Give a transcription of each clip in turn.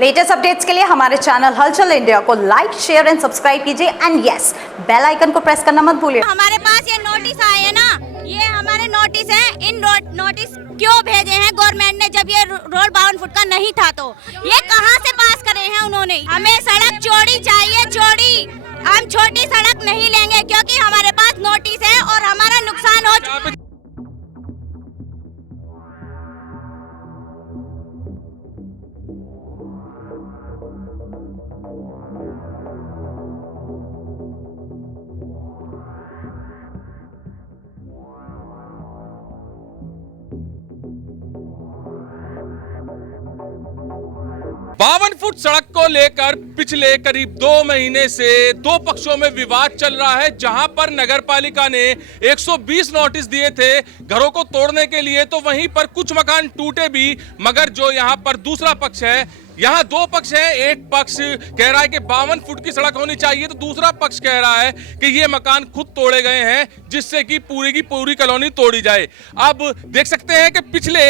Latest updates के लिए हमारे चैनल हलचल इंडिया को लाइक, शेयर एंड सब्सक्राइब कीजिए एंड यस, बेल आइकन को प्रेस करना मत भूलिए। हमारे पास ये नोटिस आए हैं ना, ये हमारे नोटिस हैं। इन नोटिस क्यों भेजे हैं गवर्नमेंट ने, जब ये रोड 52 फुट का नहीं था तो ये कहां से पास करे हैं उन्होंने। हमें सड़क चौड़ी चाहिए, चौड़ी। हम छोटी सड़क नहीं लेंगे क्योंकि हमारे पास नोटिस है और हमारा नुकसान हो चुका। बावन फुट सड़क को लेकर पिछले करीब 2 महीने से दो पक्षों में विवाद चल रहा है, जहां पर नगर पालिका ने 120 नोटिस दिए थे घरों को तोड़ने के लिए, तो वहीं पर कुछ मकान टूटे भी। मगर जो यहां पर दूसरा पक्ष है, यहाँ दो पक्ष है। एक पक्ष कह रहा है कि 52 फुट की सड़क होनी चाहिए, तो दूसरा पक्ष कह रहा है कि ये मकान खुद तोड़े गए हैं जिससे कि पूरी की पूरी कॉलोनी तोड़ी जाए। अब देख सकते हैं कि पिछले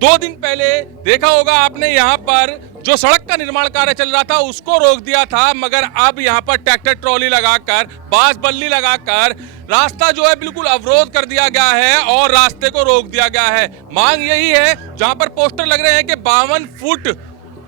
2 दिन पहले देखा होगा आपने, यहाँ पर जो सड़क का निर्माण कार्य चल रहा था उसको रोक दिया था, मगर अब यहाँ पर ट्रैक्टर ट्रॉली लगाकर, बांस बल्ली लगाकर रास्ता जो है बिल्कुल अवरोध कर दिया गया है और रास्ते को रोक दिया गया है। मांग यही है, जहां पर पोस्टर लग रहे हैं कि 52 फुट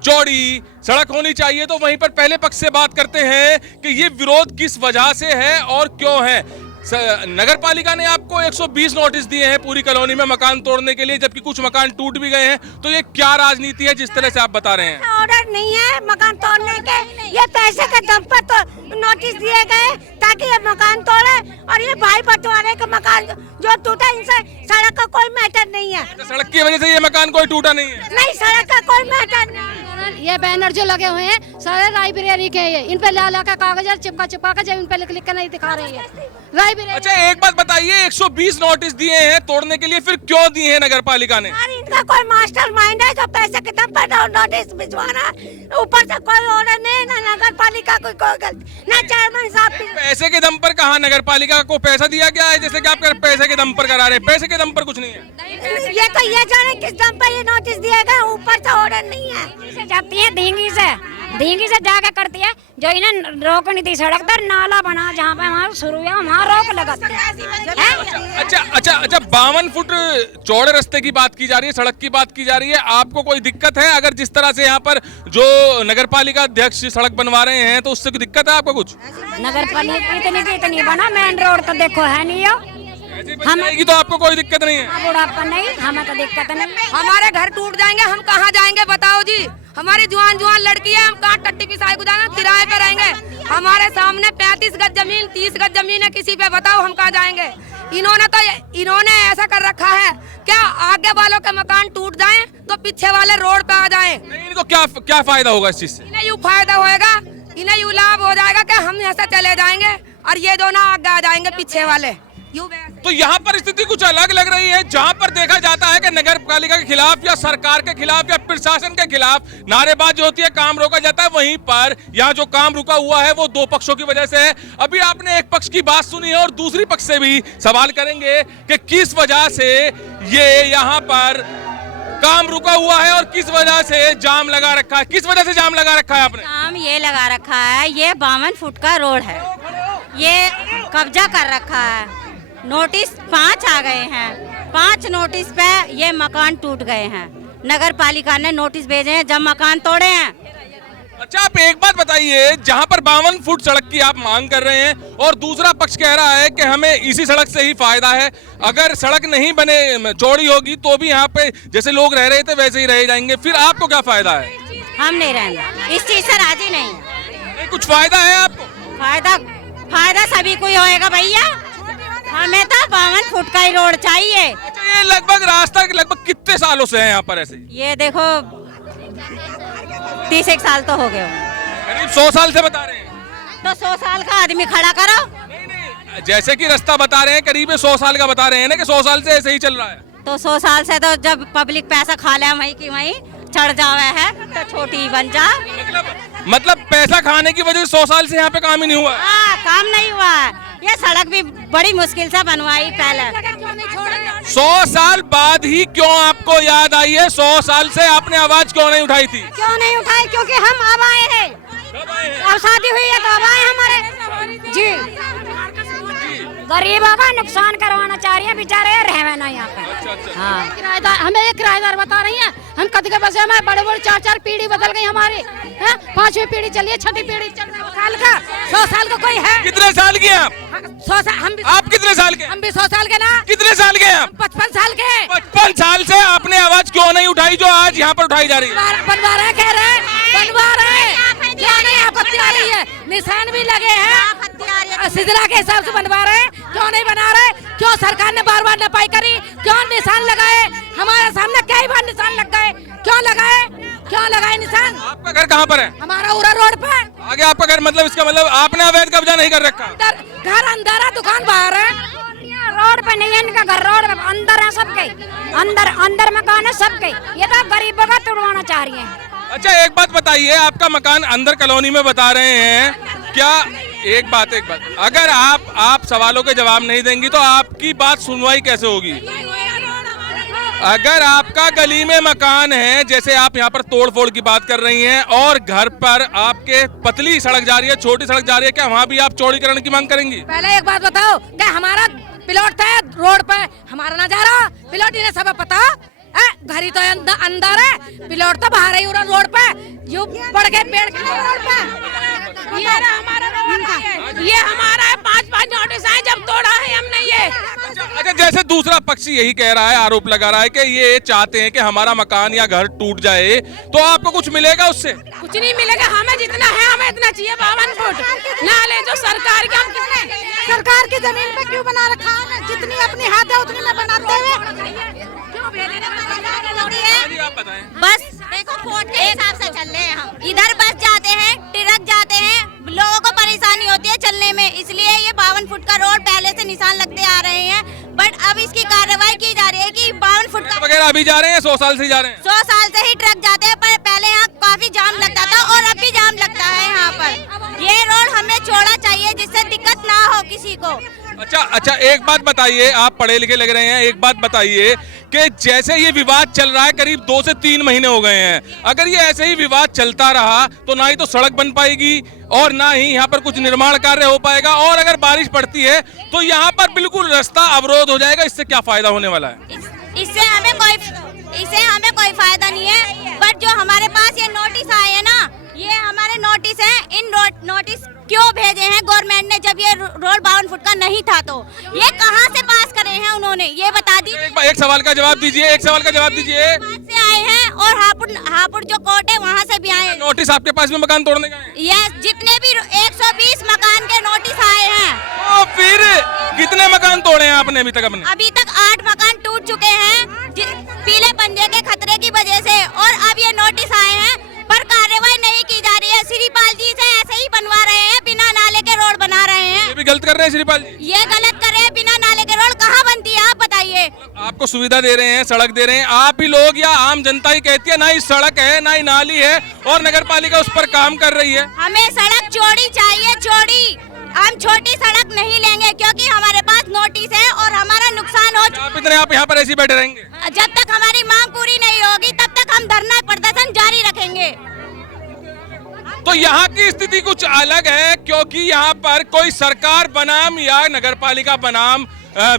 चौड़ी सड़क होनी चाहिए, तो वहीं पर पहले पक्ष से बात करते हैं कि ये विरोध किस वजह से है और क्यों है। नगर पालिका ने आपको 120 नोटिस दिए हैं पूरी कॉलोनी में मकान तोड़ने के लिए, जबकि कुछ मकान टूट भी गए हैं, तो ये क्या राजनीति है जिस तरह से आप बता रहे हैं? ऑर्डर नहीं है मकान तोड़ने के, ये पैसे के दम पर तो नोटिस दिए गए ताकि ये मकान तोड़े, और ये भाई बंटवारे के मकान जो टूटा, इनसे सड़क का कोई मैटर नहीं है। तो सड़क की वजह से ये मकान कोई टूटा नहीं है? नहीं, सड़क का कोई मैटर नहीं। ये बैनर जो लगे हुए हैं सारे लाइब्रेरी के हैं, इन पे ला का कागज चिपका कर जब इन पे लिख कर नहीं दिखा रही है लाइब्रेरी। अच्छा, एक बात बताइए, 120 नोटिस दिए हैं तोड़ने के लिए, फिर क्यों दिए हैं नगर पालिका ने? इनका कोई मास्टर माइंड है जो पैसे के दम पर नोटिस भिजवाना, ऊपर से कोई ऑर्डर नहीं, ना नगर पालिका कोई गलती, ना चेयरमैन साहब। पैसे के दम पर कहा? नगर पालिका को पैसा दिया गया है जैसे कि आप पैसे के दम पर करा रहे हैं? पैसे के दम पर कुछ नहीं है। ये तो ये जाने किस दम पर ये नोटिस दिए गए, ऊपर से ऑर्डर नहीं है। जाती है धींगी से जाके करती है, जो इन्हें रोक नहीं थी सड़क पर, नाला बना जहाँ पे हमारा शुरू है वहाँ रोक लगाते हैं। अच्छा, 52 फुट चौड़े रास्ते की बात की जा रही है, सड़क की बात की जा रही है। आपको कोई दिक्कत है अगर जिस तरह से यहाँ पर जो नगर पालिका अध्यक्ष सड़क बनवा रहे हैं, तो उससे कोई दिक्कत है आपको कुछ? नगर पालिका इतनी बना, मेन रोड तो देखो है नहीं हो, हमें तो आपको कोई दिक्कत नहीं है? बुढ़ापा नहीं, हमें तो दिक्कत नहीं। हमारे घर टूट जाएंगे, हम कहाँ जाएंगे बताओ जी? हमारी जवान लड़की है, हम कहाँ टट्टी पिसाई गुजारेंगे, किराए पे रहेंगे? हमारे सामने 35 गज जमीन, 30 गज जमीन है किसी पे, बताओ हम कहाँ जाएंगे? इन्होंने ऐसा कर रखा है, क्या आगे वालों के मकान टूट जाएं तो पीछे वाले रोड पे आ जाएं? नहीं, इनको क्या फायदा होगा इस चीज से? इन्हें यूँ फायदा होएगा, इन्हें यूँ लाभ हो जाएगा कि हम यहाँ से चले जाएंगे और ये दोनों आगे आ जाएंगे पीछे वाले। तो यहाँ पर स्थिति कुछ अलग लग रही है, जहाँ पर देखा जाता है कि नगर पालिका के खिलाफ या सरकार के खिलाफ या प्रशासन के खिलाफ नारेबाजी होती है, काम रोका जाता है। वहीं पर यहाँ जो काम रुका हुआ है वो दो पक्षों की वजह से है। अभी आपने एक पक्ष की बात सुनी है और दूसरी पक्ष से भी सवाल करेंगे कि किस वजह से ये यहाँ पर काम रुका हुआ है और किस वजह से जाम लगा रखा है। किस वजह से जाम लगा रखा है आपने? जाम ये लगा रखा है, ये 52 फुट का रोड है, ये कब्जा कर रखा है। नोटिस 5 आ गए हैं, 5 नोटिस पे ये मकान टूट गए हैं। नगर पालिका ने नोटिस भेजे हैं जब मकान तोड़े हैं। अच्छा, आप एक बात बताइए, जहां पर 52 फुट सड़क की आप मांग कर रहे हैं और दूसरा पक्ष कह रहा है कि हमें इसी सड़क से ही फायदा है, अगर सड़क नहीं बने चौड़ी होगी तो भी यहाँ पे जैसे लोग रह रहे थे वैसे ही रह जाएंगे, फिर आपको क्या फायदा है? हम नहीं रहेंगे, इस चीज से राजी नहीं। कुछ फायदा है आपको? फायदा सभी को ही होएगा भैया, हमें तो 52 फुट का ही रोड चाहिए। अच्छा, ये लगभग रास्ता लगभग कितने सालों से है यहाँ पर ऐसे? ये देखो 30 साल तो हो गए, करीब 100 साल से बता रहे हैं। तो 100 साल का आदमी खड़ा करो। नहीं, जैसे कि रास्ता बता रहे हैं करीब 100 साल का बता रहे हैं ना, कि 100 साल से ऐसे ही चल रहा है। तो 100 साल से तो जब पब्लिक पैसा खा ले वहीं की वहीं चढ़ जावे है, तो छोटी बन जा। मतलब पैसा खाने की वजह से 100 साल से यहाँ पे काम ही नहीं हुआ? हाँ, काम नहीं हुआ है। ये सड़क भी बड़ी मुश्किल से बनवाई पहले। 100 साल बाद ही क्यों आपको याद आई है? 100 साल से आपने आवाज क्यों नहीं उठाई थी? क्यों नहीं उठाई? क्योंकि हम अब आए हैं, अब शादी हुई है तो अब आए हमारे जी। गरीबों का नुकसान करवाना चाह रही है, बेचारे रहे ना यहाँ पे। हाँ, किराएदार, हमें एक किराएदार बता रही हैं, हम कद के बसे हमारे बड़े बड़े 4-4 पीढ़ी बदल गई हमारी, 5वीं पीढ़ी चलिए, 6ठी पीढ़ी चल रही है। 100 साल का, 100 साल का कोई है? कितने साल के हैं आप? 100 साल, आप कितने साल के? हम भी 100 साल के ना। कितने साल के हैं आप? 55 साल के। 55 साल से आपने आवाज क्यों नहीं उठाई जो आज यहाँ पर उठाई जा रही है? बनवा रहे, कह रहे बनवा रहे, क्या नहीं आपत्ति आ रही है? निशान भी लगे हैं, सिजरा के हिसाब से बनवा रहे, क्यों नहीं बना रहे? क्यों सरकार ने बार बार नपाई करी? क्यों निशान लगाए? हमारे सामने कई बार निशान लग गए, क्यों लगाए? क्यों लगाए निशान? आपका घर कहाँ पर है? हमारा उरा रोड पर। आगे आपका घर, मतलब इसका मतलब आपने अवैध कब्जा नहीं कर रखा? घर अंदर है, दुकान बाहर है। रोड पे नहीं है इनका घर, रोड पे अंदर है सबके, अंदर मकान है सबके। ये तो गरीबों का तुड़वाना चाह रही है। अच्छा एक बात बताइए, आपका मकान अंदर कॉलोनी में बता रहे हैं, क्या एक बात अगर आप सवालों के जवाब नहीं देंगी तो आपकी बात सुनवाई कैसे होगी? अगर आपका गली में मकान है, जैसे आप यहाँ पर तोड़ फोड़ की बात कर रही हैं, और घर पर आपके पतली सड़क जा रही है, छोटी सड़क जा रही है, क्या वहाँ भी आप चौड़ीकरण की मांग करेंगी? पहले एक बात बताओ, क्या हमारा प्लॉट था रोड पे, हमारा ना जा रहा प्लॉट, इन्हें सब पता? घर ही तो अंदर है, प्लॉट तो बाहर ही रोड पे, यू बढ़ गए पेड़ के रोड पे। ये हमारा रोड है, ये हमारा है, 5-5 नोटिस आए जब तोड़ा है हमने ये। अच्छा, जैसे दूसरा पक्ष यही कह रहा है, आरोप लगा रहा है कि ये चाहते हैं कि हमारा मकान या घर टूट जाए, तो आपको कुछ मिलेगा उससे? कुछ नहीं मिलेगा, हमें जितना है हमें इतना चाहिए। 52 फुट नाले जो सरकार के, हम कितने सरकार की जमीन पे क्यों बना रखा है? जितनी अपनी हाथ है उतनी में बनाते हुए आप बताएं। बस देखो कोर्ट के हिसाब से चल रहे हैं हम। इधर बस जाते हैं, ट्रक जाते हैं, लोगों को परेशानी होती है चलने में, इसलिए ये 52 फुट का रोड पहले से निशान लगते आ रहे हैं, बट अब इसकी कार्रवाई की जा रही है कि 52 फुट का वगैरह अभी जा रहे हैं, 100 साल से जा रहे हैं। 100 साल से ही ट्रक जाते हैं, पर पहले यहाँ काफी जाम लगता था और अब भी जाम लगता है यहाँ पर। ये रोड हमें छोड़ा चाहिए जिससे दिक्कत ना हो किसी को। अच्छा एक बात बताइए, आप पढ़े लिखे लग रहे हैं, एक बात बताइए कि जैसे ये विवाद चल रहा है, करीब 2 से 3 महीने हो गए हैं, अगर ये ऐसे ही विवाद चलता रहा तो ना ही तो सड़क बन पाएगी और ना ही यहाँ पर कुछ निर्माण कार्य हो पाएगा, और अगर बारिश पड़ती है तो यहाँ पर बिल्कुल रास्ता अवरोध हो जाएगा। इससे क्या फायदा होने वाला है? इससे हमें कोई फायदा नहीं है, बट जो हमारे पास ये नोटिस आए हैं ना, ये हमारे नोटिस है, इन नोटिस क्यों भेजे हैं गवर्नमेंट ने जब ये रोड 52 फुट का नहीं था? तो ये कहां से पास करे हैं उन्होंने, ये बता दीजिए। एक सवाल का जवाब दीजिए, एक सवाल का जवाब दीजिए। से आए हैं और हापुड़ जो कोर्ट है वहां से भी आए हैं। नोटिस आपके पास भी मकान तोड़ने का है? यस, जितने भी 120 मकान के नोटिस आए हैं। तो फिर कितने मकान तोड़े हैं आपने अभी तक? अभी तक 8 मकान टूट चुके हैं पीले पंजे के खतरे की वजह से, और अब ये नोटिस आए हैं पर कार्रवाई नहीं की जा रही है। श्रीपाल जी से ऐसे ही बनवा रहे हैं, बिना नाले के रोड बना रहे हैं। ये भी गलत कर रहे हैं श्रीपाल जी? ये गलत कर रहे हैं, बिना नाले के रोड कहाँ बनती है आप बताइए? आपको सुविधा दे रहे हैं, सड़क दे रहे हैं, आप ही लोग या आम जनता ही कहती है ना ही सड़क है ना ही नाली है, और नगर पालिका उस पर काम कर रही है। हमें सड़क चौड़ी चाहिए, चौड़ी। हम छोटी सड़क नहीं लेंगे क्योंकि हमारे पास नोटिस है और हमारा नुकसान हो चुका। आप यहाँ पर ऐसे बैठे रहेंगे? जब तक हमारी मांग पूरी नहीं होगी तब तक हम धरना प्रदर्शन जारी रखेंगे। तो यहाँ की स्थिति कुछ अलग है, क्योंकि यहाँ पर कोई सरकार बनाम या नगर पालिका बनाम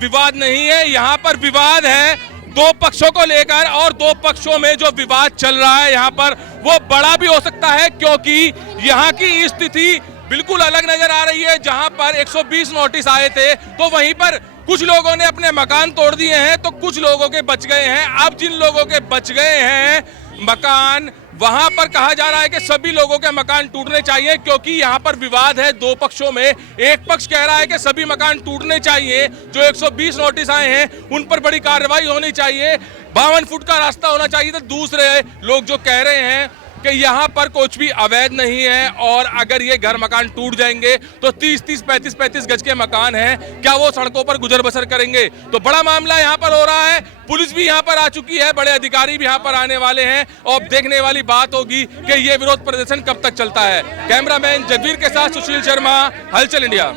विवाद नहीं है। यहाँ पर विवाद है 2 पक्षों को लेकर, और 2 पक्षों में जो विवाद चल रहा है यहाँ पर वो बड़ा भी हो सकता है, क्योंकि यहाँ की स्थिति बिल्कुल अलग नजर आ रही है। जहाँ पर 120 नोटिस आए थे तो वहीं पर कुछ लोगों ने अपने मकान तोड़ दिए हैं, तो कुछ लोगों के बच गए हैं। अब जिन लोगों के बच गए हैं मकान, वहां पर कहा जा रहा है कि सभी लोगों के मकान टूटने चाहिए, क्योंकि यहाँ पर विवाद है 2 पक्षों में। एक पक्ष कह रहा है कि सभी मकान टूटने चाहिए, जो 120 नोटिस आए हैं उन पर बड़ी कार्रवाई होनी चाहिए, 52 फुट का रास्ता होना चाहिए। तो दूसरे लोग जो कह रहे हैं कि यहाँ पर कुछ भी अवैध नहीं है, और अगर ये घर मकान टूट जाएंगे तो 30-30, 35-35 गज के मकान हैं, क्या वो सड़कों पर गुजर बसर करेंगे? तो बड़ा मामला यहाँ पर हो रहा है। पुलिस भी यहाँ पर आ चुकी है, बड़े अधिकारी भी यहाँ पर आने वाले हैं, और देखने वाली बात होगी कि ये विरोध प्रदर्शन कब तक चलता है। कैमरामैन जगवीर के साथ सुशील शर्मा, हलचल इंडिया।